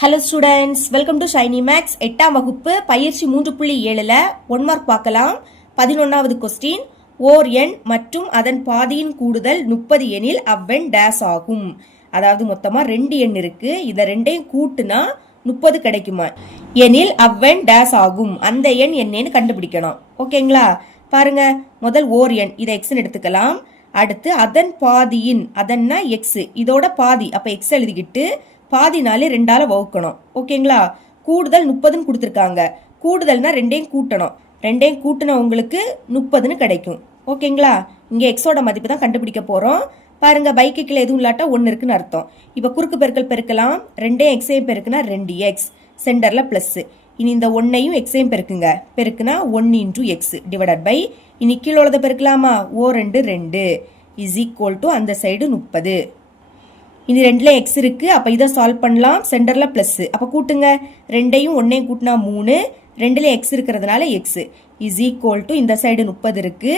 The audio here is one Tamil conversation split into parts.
Hello students, welcome to Shiny Maths. 8ஆம் வகுப்பு பயிற்சி 3.7ல் 1 மார்க் பார்க்கலாம். 11வது கொஸ்டின், ஓர் எண் மற்றும் அதன் பாதியின் கூடுதல் 30 எனில் அவ்வெண் டேஸ் ஆகும். அதாவது மொத்தமா 2 எண் இருக்கு, இதை ரெண்டையும் கூட்டுனா 30 கிடைக்குமா எனில் அவ்வெண் டேஸ் ஆகும். அந்த எண் என்னன்னு கண்டுபிடிக்கணும். ஓகேங்களா? பாருங்க, முதல் ஓர் எண், இதை எக்ஸ்ன்னு எடுத்துக்கலாம். அடுத்து அதன் பாதியின், அதன்னா எக்ஸ், இதோட பாதி, அப்ப எக்ஸ் எழுதிக்கிட்டு பாதினாலே 2ஆல வகுக்கணும். ஓகேங்களா? கூடுதல் 30ன்னு கொடுத்துருக்காங்க. கூடுதல்னா ரெண்டையும் கூட்டணும். ரெண்டையும் கூட்டின உங்களுக்கு 30ன்னு கிடைக்கும். ஓகேங்களா? இங்கே எக்ஸோட மதிப்பு தான் கண்டுபிடிக்க போகிறோம். பாருங்க, பைக்கு கீழே எதுவும் இல்லாட்டா 1 இருக்குன்னு அர்த்தம். இப்போ குறுக்கு பெருக்கல் பெருக்கலாம். ரெண்டையும் எக்ஸையும் பெருக்குனா 2x, சென்டரில் ப்ளஸ். இனி இந்த 1ஐயும் எக்ஸையும் பெருக்குங்க. பெருக்குனா 1 × x டிவைடட் பை, இனி கீழே உள்ளதை பெருக்கலாமா? ஓ 2 2 இஸ் ஈக்குவல் டு அந்த சைடு 30. இனி 2ல எக்ஸ் இருக்கு, அப்போ இதை சால்வ் பண்ணலாம். சென்டரில் ப்ளஸ், அப்போ கூட்டுங்க. 2ஐயும் 1ஐயும் கூட்டினா 3, 2ல எக்ஸ் இருக்கிறதுனால எக்ஸ் இஸ் ஈக்குவல் டு இந்த சைடு 30 இருக்கு.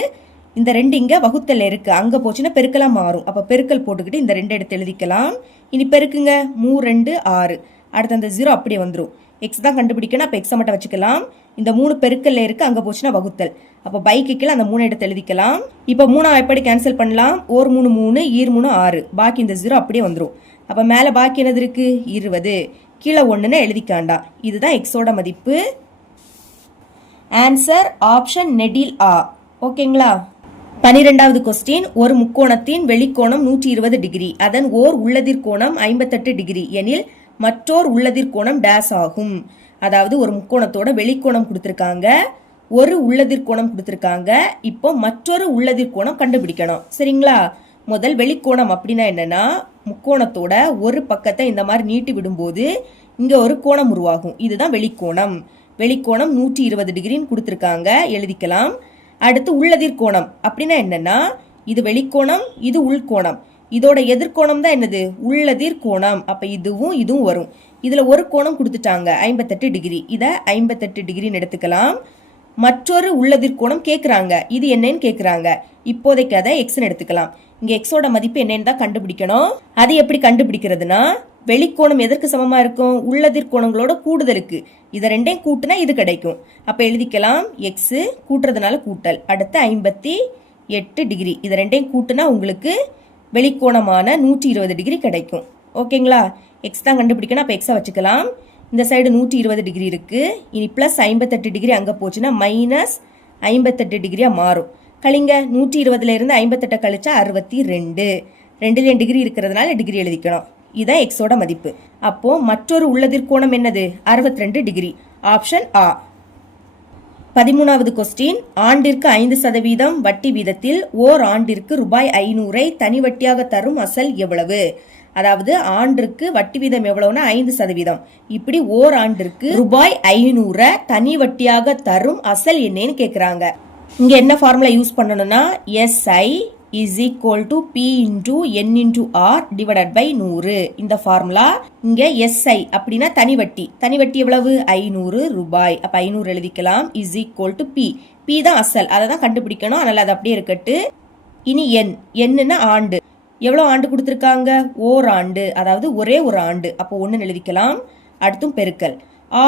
இந்த 2 இங்கே வகுத்தல் இருக்கு, அங்கே போச்சுன்னா பெருக்கெல்லாம் மாறும். அப்போ பெருக்கல் போட்டுக்கிட்டு இந்த 2 எடுத்து எழுதிக்கலாம். இனி பெருக்குங்க. 3 2 6. அடுத்து அந்த 0 அப்படியே வந்துடும். எக்ஸ் தான் கண்டுபிடிக்கணும், அப்போ எக்ஸை மட்டும் வச்சுக்கலாம். இந்த 3 பெருக்கல்ல இருக்கு, அங்கே போச்சுன்னா வகுத்தல். அப்போ பைக்கு கீழே அந்த 3 எடுத்து எழுதிக்கலாம். இப்போ 3 எப்படி கேன்சல் பண்ணலாம்? ஓர் 3 3, ஈர் 3 6. பாக்கி இந்த 0 அப்படியே வந்துடும். அப்போ மேலே பாக்கி என்னது இருக்கு? 20. கீழே 1ன்னு எழுதிக்காண்டா. இதுதான் எக்ஸோட மதிப்பு. ஆன்சர் ஆப்ஷன் நெடில் ஆ. ஓகேங்களா? 12வது கொஸ்டின், ஒரு முக்கோணத்தின் வெளிக்கோணம் 120 டிகிரி, அதன் ஓர் உள்ளதிர்கோணம் 58 டிகிரி எனில் மற்றோர் உள்ளதிர்கோணம் டேஸ் ஆகும். அதாவது ஒரு முக்கோணத்தோட வெளிக்கோணம் கொடுத்துருக்காங்க, ஒரு உள்ளதிர்கோணம் கொடுத்துருக்காங்க. இப்போ மற்றொரு உள்ளதிர்கோணம் கண்டுபிடிக்கணும். சரிங்களா? முதல் வெளிக்கோணம் அப்படின்னா என்னன்னா, முக்கோணத்தோட ஒரு பக்கத்தை இந்த மாதிரி நீட்டி விடும்போது இங்க ஒரு கோணம் உருவாகும். இதுதான் வெளிக்கோணம். வெளிக்கோணம் 120 டிகிரின்னு கொடுத்துருக்காங்க, எழுதிக்கலாம். அடுத்து உள்ளதிர்கோணம் அப்படின்னா என்னன்னா, இது வெளிக்கோணம், இது உள்கோணம். இதோட எதிர்கோணம் தான் என்னது? உள்ளதிர்கோணம். அப்ப இதுவும் இதுவும் வரும். இதுல ஒரு கோணம் கொடுத்துட்டாங்க 58 டிகிரி, இதை 58 டிகிரின்னு எடுத்துக்கலாம். மற்றொரு உள்ளதிர்கோணம் கேட்குறாங்க, இது என்னன்னு கேட்குறாங்க. இப்போதைக்கு அதை எக்ஸ்ன்னு எடுத்துக்கலாம். இங்க எக்ஸோட மதிப்பு என்னன்னு தான் கண்டுபிடிக்கணும். அது எப்படி கண்டுபிடிக்கிறதுனா, வெளிக்கோணம் எதற்கு சமமா இருக்கும்? உள்ளதிர்கோணங்களோட கூடுதலுக்கு. இதை ரெண்டையும் கூட்டினா இது கிடைக்கும். அப்ப எழுதிக்கலாம். எக்ஸ் கூட்டுறதுனால கூட்டல், அடுத்து 58 டிகிரி. இதை ரெண்டையும் கூட்டினா உங்களுக்கு வெளிக்கோணமான 120 டிகிரி கிடைக்கும். ஓகேங்களா? எக்ஸ் தான் கண்டுபிடிக்கணும், அப்போ எக்ஸை வச்சுக்கலாம். இந்த சைடு 120 டிகிரி இருக்கு. இனி பிளஸ் 58 டிகிரி அங்கே போச்சுன்னா மைனஸ் 58 டிகிரியா மாறும். கழிங்க. 120ல இருந்து 58 கழிச்சா 62. 2 டிகிரி இருக்கிறதுனால டிகிரி எழுதிக்கணும். இதுதான் எக்ஸோட மதிப்பு. அப்போ மற்றொரு உள்ளதிர்கோணம் என்னது? 62 டிகிரி. ஆப்ஷன் ஆ. 13வது கொஸ்டின், ஆண்டிற்கு 5% வட்டி வீதத்தில் ஓர் ஆண்டிற்கு ரூபாய் 500 தனி வட்டியாக தரும் அசல் எவ்வளவு? அதாவது ஆண்டிற்கு வட்டி வீதம் எவ்வளவுனா 5%. இப்படி ஓர் ஆண்டிற்கு ரூபாய் 500 தனி வட்டியாக தரும் அசல் என்னன்னு கேக்குறாங்க. இங்க என்ன ஃபார்முலா யூஸ் பண்ணணும்னா, SI is equal to P × N × R divided by 100. இந்த ஃபார்முலா. இங்க SI அப்படின்னா தனி வட்டி. தனி வட்டி எவ்வளவு? 500 ரூபாய். அப்ப 500 எழுதிக்கலாம். Is equal to P. P தான் அசல், அதை தான் கண்டுபிடிக்கணும். அதனால அது அப்படியே இருக்கட்டு. இனி N, என்னன்னா ஆண்டு. எவ்வளவு ஆண்டு கொடுத்துருக்காங்க? ஓர் ஆண்டு, அதாவது ஒரே ஒரு ஆண்டு. அப்போ 1 எழுதிக்கலாம். அடுத்தும் பெருக்கல்.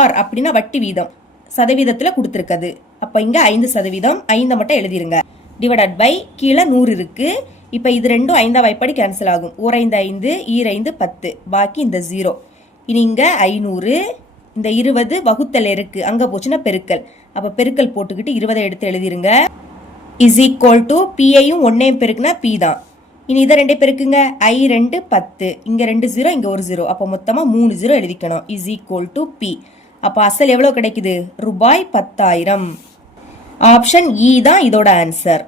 R அப்படின்னா வட்டி வீதம், சதவீதத்துல கொடுத்துருக்குது. அப்ப இங்க 5%. 5 மட்டும் எழுதிருங்க. டிவைடட் பை, கீழே 100 இருக்கு. இப்போ இது ரெண்டும் 5ஆம் வாய்ப்பாடு கேன்சல் ஆகும். ஓர் 5 5, ஈர் 5 10. பாக்கி இந்த 0. இனி இங்க 500, இந்த 20 வகுத்தல் இருக்கு, அங்க போச்சுன்னா பெருக்கல். அப்ப பெருக்கல் போட்டுக்கிட்டு 20 எடுத்து எழுதிருங்க. இஸ் ஈக்குவல் டு P-ஐயும் 1ஐயும் பெருக்குனா P தான். இனி இதை 2 பெருக்குங்க. I 2 10. இங்க 2 0, இங்க ஒரு 0. அப்போ மொத்தமா 3 0 எழுதிக்கணும். Is equal to P. அப்ப அசல் எவ்வளவு கிடைக்குது? ரூபாய் 10,000. ஆப்ஷன் இ தான் இதோட ஆன்சர்.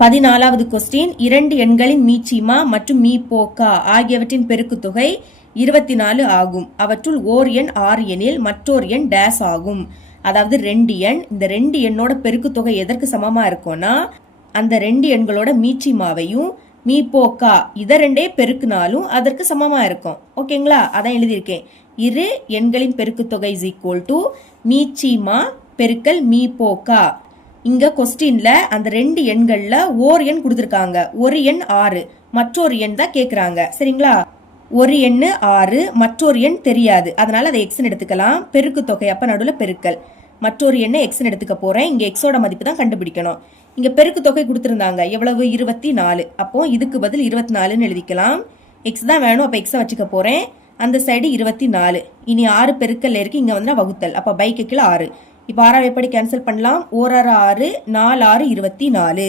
14வது கொஸ்டின், 2 எண்களின் மீச்சிமா மற்றும் மீபோக்கா ஆகியவற்றின் பெருக்கு தொகை 24 ஆகும். அவற்றுள் ஓர் எண் 6 எனில் மற்றொரு எண் டேஸ் ஆகும். அதாவது 2 எண், இந்த 2 எண்ணோட பெருக்கு தொகை எதற்கு சமமா இருக்கும்னா, அந்த 2 எண்களோட மீச்சிமாவையும் மீபோக்கா இதை 2 பெருக்குனாலும் அதற்கு சமமா இருக்கும். ஓகேங்களா? அதான் எழுதியிருக்கேன். இரு எண்களின் பெருக்கு தொகை இஸ் ஈக்குவல் டு மீச்சிமா பெருக்கல் மீபோக்கா. இங்க கொஸ்டின்ல அந்த 2 எண்கள்ல ஓர் எண் கொடுத்துருக்காங்க. ஒரு எண் 6, மற்றொரு எண் தான் கேக்குறாங்க. சரிங்களா? ஒரு எண் 6, மற்றொரு எண் தெரியாது, அதனால அதை எக்ஸ்ன்னு எடுத்துக்கலாம். பெருக்கு தொகை, அப்ப நடுவில் பெருக்கல். மற்றொரு எண்ணை எக்ஸ்ன்னு எடுத்துக்க போறேன். இங்க எக்ஸோட மதிப்பு தான் கண்டுபிடிக்கணும். இங்க பெருக்கு தொகை கொடுத்திருந்தாங்க, எவ்வளவு? 24. அப்போ இதுக்கு பதில் 24ன்னு எழுதிக்கலாம். எக்ஸ் தான் வேணும், அப்ப எக்ஸை வச்சுக்க போறேன். அந்த சைடு 24. இனி 6 பெருக்கல்ல இருக்கு, இங்க வந்து வகுத்தல். அப்ப பைக்கு கீழே 6. இப்போ 6 எப்படி கேன்சல் பண்ணலாம்? 1 6, 4 6 24.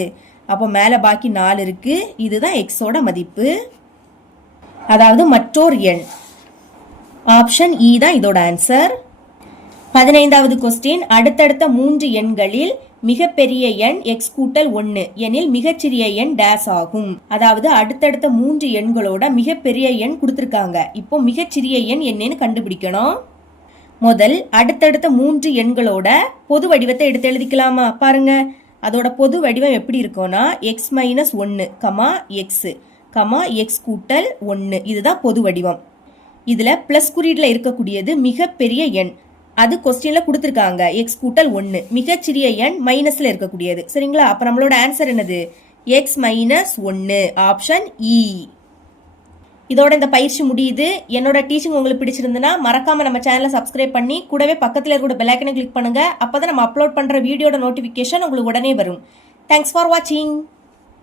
அப்போ மேல பாக்கி 4 இருக்கு. இதுதான் எக்ஸோட மதிப்பு, அதாவது மற்றொரு எண். ஆப்ஷன் இ தான் இதோட ஆன்சர். 15வது கொஸ்டின், அடுத்தடுத்த 3 எண்களில் மிகப்பெரிய எண் எக்ஸ் கூட்டல் 1 எனில் மிகச்சிறிய எண் டேஸ் ஆகும். அதாவது அடுத்தடுத்த 3 எண்களோட மிகப்பெரிய எண் கொடுத்திருக்காங்க. இப்போ மிகச்சிறிய எண் என்னன்னு கண்டுபிடிக்கணும். முதல் அடுத்தடுத்த 3 எண்களோட பொது வடிவத்தை எடுத்து எழுதிக்கலாமா? பாருங்க, அதோட பொது வடிவம் எப்படி இருக்கும்னா X minus 1 comma X comma X கூட்டல் 1. இதுதான் பொது வடிவம். இதுல பிளஸ் குறியீடுல இருக்கக்கூடியது மிகப்பெரிய எண். அது கொஸ்டின்ல கொடுத்திருக்காங்க, எக்ஸ் கூட்டல் 1. மிகச்சிறிய எண் மைனஸ்ல இருக்கக்கூடியது. சரிங்களா? அப்ப நம்மளோட ஆன்சர் என்னது? எக்ஸ் மைனஸ் 1, ஆப்ஷன் இ. இதோட இந்த பயிற்சி முடியுது. என்னோட டீச்சிங் உங்களுக்கு பிடிச்சிருந்துன்னா மறக்காம நம்ம சேனலை சப்ஸ்கிரைப் பண்ணி கூடவே பக்கத்துல இருக்கிற பெல் ஐக்கனை கிளிக் பண்ணுங்க. அப்பதான் நம்ம அப்லோட் பண்ற வீடியோட நோட்டிபிகேஷன் உங்களுக்கு உடனே வரும். தேங்க்ஸ் ஃபார் வாட்சிங்.